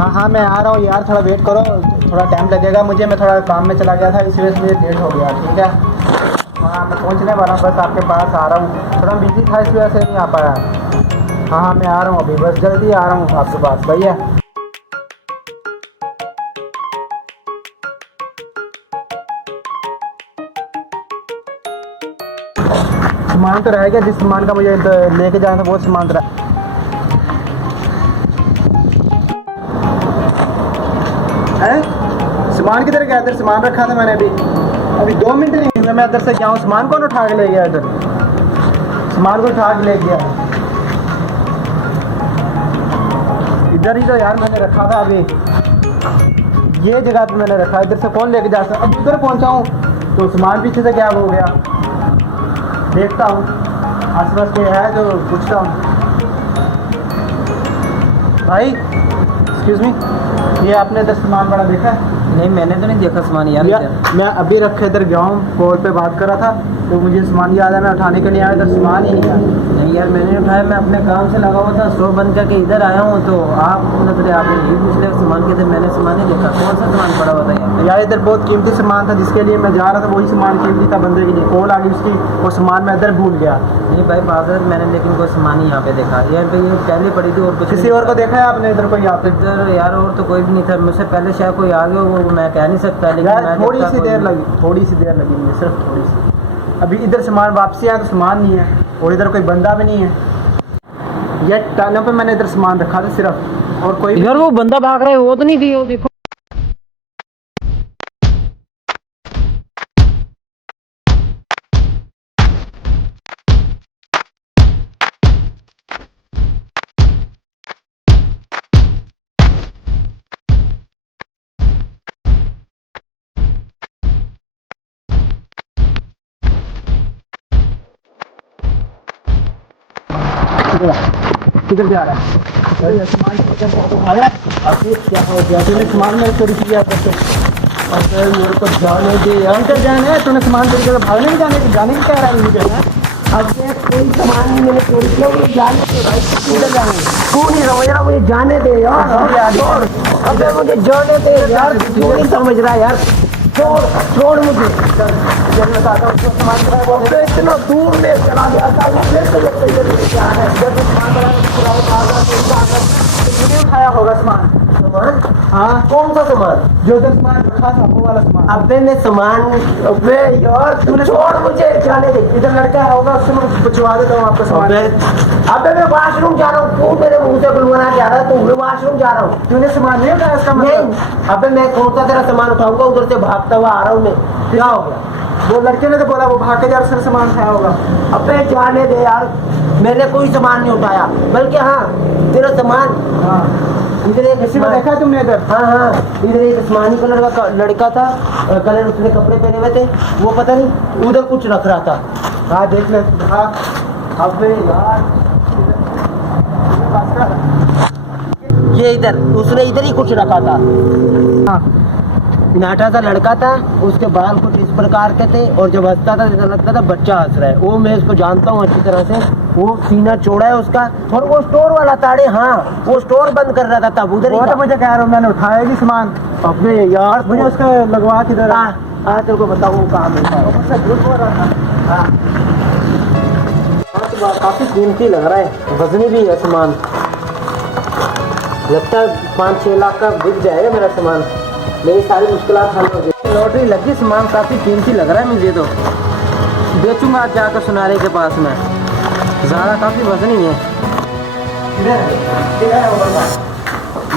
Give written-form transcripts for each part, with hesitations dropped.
हाँ हाँ मैं आ रहा हूँ यार, थोड़ा वेट करो, थोड़ा टाइम लगेगा मुझे, मैं थोड़ा काम में चला गया था इसी वजह से मुझे लेट हो गया। ठीक है, हाँ मैं पहुँचने वाला हूँ, बस आपके पास आ रहा हूँ, थोड़ा बिजी था इस वजह से नहीं आ पाया। हाँ हाँ मैं आ रहा हूँ अभी, बस जल्दी आ रहा हूँ आपके पास भैया। सामान तो रह गया, जिस सामान का मुझे लेके जाना था वो सामान तो है। सामान किधर गया? इधर सामान रखा था मैंने, अभी 2 मिनट नहीं हुए मैं इधर से गया हूँ। सामान कौन उठा के ले गया? इधर सामान को उठा के ले गया, इधर ही तो यार मैंने रखा था, अभी ये जगह पे मैंने रखा, इधर से कौन लेके जा सकता? अब उधर पहुंचा हूँ तो सामान पीछे से गायब हो गया। देखता हूँ आस पास कोई है तो पूछता हूँ। भाई एक्सक्यूज मी, ये आपने इधर सामान बड़ा देखा है? नहीं मैंने तो नहीं देखा सामान यार। मैं अभी रखे इधर गया हूँ, कॉल पे बात कर रहा था तो मुझे सामान याद है, मैं उठाने के लिए आया, इधर सामान ही नहीं आया। नहीं यार मैंने उठाया, मैं अपने काम से लगा हुआ था, स्टोव बंद करके इधर आया हूँ तो आप मतलब आपने ये पूछ लिया सामान के, इधर मैंने सामान नहीं देखा। कौन सा सामान पड़ा हुआ था यार? यार इधर बहुत कीमती सामान था जिसके लिए मैं जा रहा था, वही सामान कीमती था, बंदे के लिए कॉल आ गई उसकी, वो सामान मैं इधर भूल गया। नहीं भाई बाजार मैंने लेकिन कोई सामान ही यहाँ पे देखा यार, भाई ये पहले पड़ी थी और कुछ किसी और को देखा है आपने इधर कोई? आप इधर यार और तो कोई भी नहीं था, मुझसे पहले शायद कोई आ गया, वो मैं कह नहीं सकता, लेकिन थोड़ी सी देर लगी मुझे, सिर्फ थोड़ी सी। अभी इधर सामान वापसी आया तो सामान नहीं है और इधर कोई बंदा भी नहीं है। ये टाइम पे मैंने इधर सामान रखा था सिर्फ, और कोई यार वो बंदा भाग रहा है, वो तो नहीं थी, वो देखो। किधर जा रहा है? सामान क्या हो गया? तूने सामान मेरे चोरी किया? अरे मेरे को जाने दे यार, किधर जाना है? तूने सामान चोरी किया, भागने नहीं जाने की कह रहा है मुझे? अब कोई सामान नहीं मैंने चोरी किया, मुझे जाने दे भाई। किधर जाना है? तू नहीं समझ रहा, मुझे जाने दे यार। अबे मुझे जाने दे यार, तू नहीं समझ रहा यार, छोड़ मुझे। इतना दूर में चला गया था, उठाया होगा सामान। हाँ कौन सा सामान? जो उधर सामान रखा था वो वाला सामान। अबे मैं सामान, अबे यार तू छोड़ मुझे, जाने दे। इधर लड़का होगा, उससे मैं पुछवा देता हूँ आपका सामान। अबे मैं वॉशरूम जा रहा हूँ, तू मेरे मुंह से बुलवाना चाह रहा है, तू मैं वॉशरूम जा रहा हूँ। तूने सामान नहीं उठाया इसका मतलब? नहीं, अबे मैं कौन सा तेरा सामान उठाऊंगा, उधर से भागता हुआ आ रहा हूँ मैं। क्या हो गया? वो लड़के ने तो बोला वो भाग के जा रहा सामान उठाया होगा। अबे जाने दे यार, मैंने कोई सामान नहीं उठाया, बल्कि हाँ तेरा सामान। हाँ इधर एक किसी को देखा तुमने इधर? हाँ हाँ, इधर एक आसमानी कलर का लड़का था, कलर उसने कपड़े पहने हुए थे, वो पता नहीं उधर कुछ रख रहा था। हाँ देख ले। हाँ अबे यार ये इधर उसने इधर ही कुछ रखा था। हाँ नाटा सा लड़का था, उसके बाल कुछ इस प्रकार के थे और जब हंसता था जैसा लगता था बच्चा हंस रहा है। वो मैं इसको जानता हूँ अच्छी तरह से, वो सीना चौड़ा है उसका, और वो स्टोर वाला ताड़े, हाँ वो स्टोर बंद कर रहा था तब उधर ही तो मुझे कह रहा हूँ मैंने उठाया भी सामान। अबे यार मुझे उसका लगवा किधर? हाँ तेरे को बताओ वो कहाँ मिलता है। काफी कीमती लग रहा है, वजनी भी है सामान, लगता है 5-6 लाख का बिक जाएगा मेरा सामान, मेरी सारी मुश्किलात हल हो गई। लॉटरी लगी, सामान काफी कीमती लग रहा है मुझे, तो बेचूंगा आज जाकर सुनारे के पास में, ज़्यादा काफी वजनी है।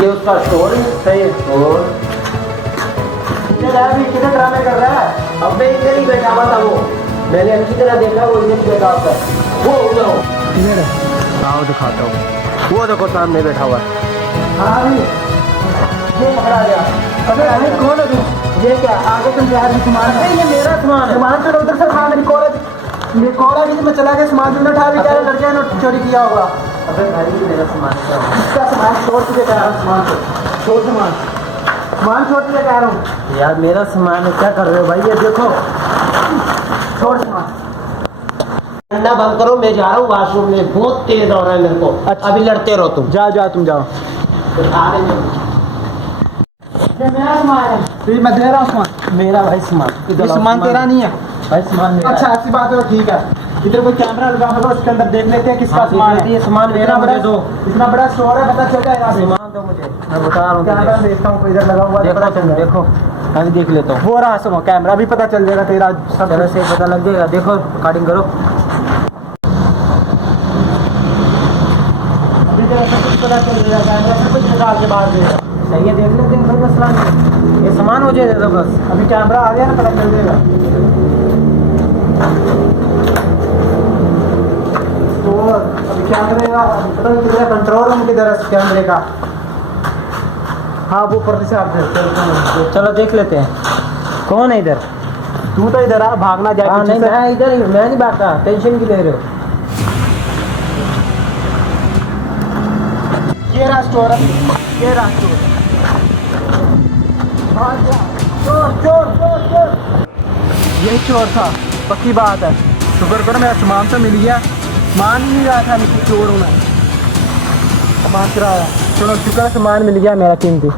ये उसका स्टोर सही है। और किधर ड्रामे कर रहा है? अब मैं इधर ही बैठा हुआ था, वो मैंने अच्छी तरह देखा, वो इधर ही बैठा हुआ था। वो उधर हो, आओ दिखाता हूँ, वो देखो सामने बैठा हुआ है। हाँ ये पकड़ा गया। अबे अरे कौन है तू? ये क्या आगे तुम जा रही सामान है? ये मेरा सामान है। सामान तो उधर से खा, मेरी कॉल भी मैं चला गया, सामान तुमने उठा भी क्या लड़के ने चोरी किया होगा। अबे भाई ये मेरा सामान क्या है? इसका सामान छोड़ तुझे कह रहा हूँ, सामान छोड़, सामान छोड़ तुझे कह रहा हूँ यार मेरा सामान है, क्या कर रहे हो भाई? ये देखो, छोड़ सामान। ठंडा बंद करो, मैं जा रहा हूँ वॉशरूम में, बहुत तेज हो रहा है मेरे को। अच्छा। अभी लड़ते रहो तुम, जाओ तुम जाओ। आ रहे हैं। ये मेरा सामान है। फिर मैं दे रहा हूँ सामान। मेरा भाई सामान ये सामान तेरा नहीं है। भाई सामान मेरा अच्छा ऐसी बात है तो ठीक है। इधर कोई कैमरा लगा होगा उसके अंदर देख लेते हैं किसका हाँ, सामान देख लेते हैं, सामान है। मेरा, मुझे दो। इतना बड़ा स्टोर है, पता चल जाएगा। सामान दो मुझे, मैं बता रहा हूँ कैमरा तुझे। देखता हूँ इधर लगा हुआ है, पता देखो चल तुम जाएगा। देखो, मैं भी देख लेता हूँ। वो रहा सुनो, कैमरा भी पता चल जाएगा तेरा सब चलो से पता लग जाएगा। देखो रिकॉर्डिंग करो। अभी तेरा सब कुछ पता चल जाएगा। कैमरा सब कुछ निकाल के बाहर देगा। सही है, देख लेते हैं, कोई मसला नहीं। ये सामान मुझे दे दो बस। अभी कैमरा आ गया ना, पता चल जाएगा। तो अभी कैमरे का पता नहीं किधर है, कंट्रोल रूम किधर है कैमरे का। हाँ वो ऊपर से आप देखते चलो देख लेते हैं, कौन है इधर? तू तो इधर आ, भागना जाए हाँ पीछे नहीं, से। मैं इधर ही, मैं नहीं भागता, टेंशन क्यों ले रहे हो? ये रहा स्टोर है, ये रहा स्टोर। चोर चोर चोर चोर, यही चोर था, पक्की बात है। शुक्र करो मेरा सामान तो मिल गया। मान ही नहीं रहा था मुझे चोर हूँ मैं। सामान चुराया, चलो शुक्र है सामान मिल गया मेरा कीमती।